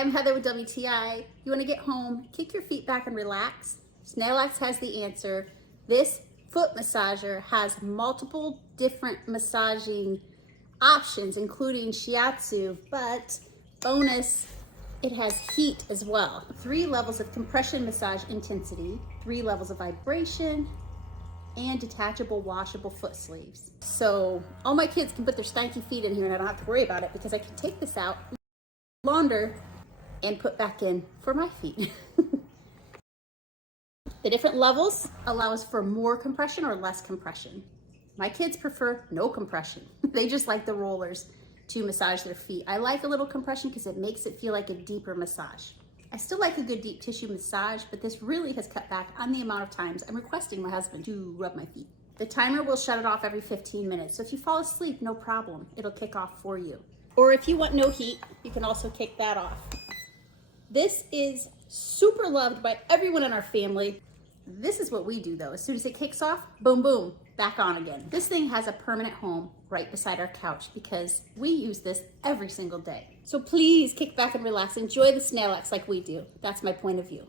Hi, I'm Heather with WTI. You want to get home, kick your feet back and relax? Snailax has the answer. This foot massager has multiple different massaging options, including shiatsu, but bonus, it has heat as well. 3 levels of compression massage intensity, 3 levels of vibration, and detachable washable foot sleeves. So all my kids can put their stanky feet in here and I don't have to worry about it because I can take this out, launder, and put back in for my feet. The different levels allows for more compression or less compression. My kids prefer no compression. They just like the rollers to massage their feet. I like a little compression because it makes it feel like a deeper massage. I still like a good deep tissue massage, but this really has cut back on the amount of times I'm requesting my husband to rub my feet. The timer will shut it off every 15 minutes, so if you fall asleep, no problem. It'll kick off for you. Or if you want no heat, you can also kick that off. This is super loved by everyone in our family. This is what we do though. As soon as it kicks off, boom, boom, back on again. This thing has a permanent home right beside our couch because we use this every single day. So please kick back and relax. Enjoy the Snailax like we do. That's my point of view.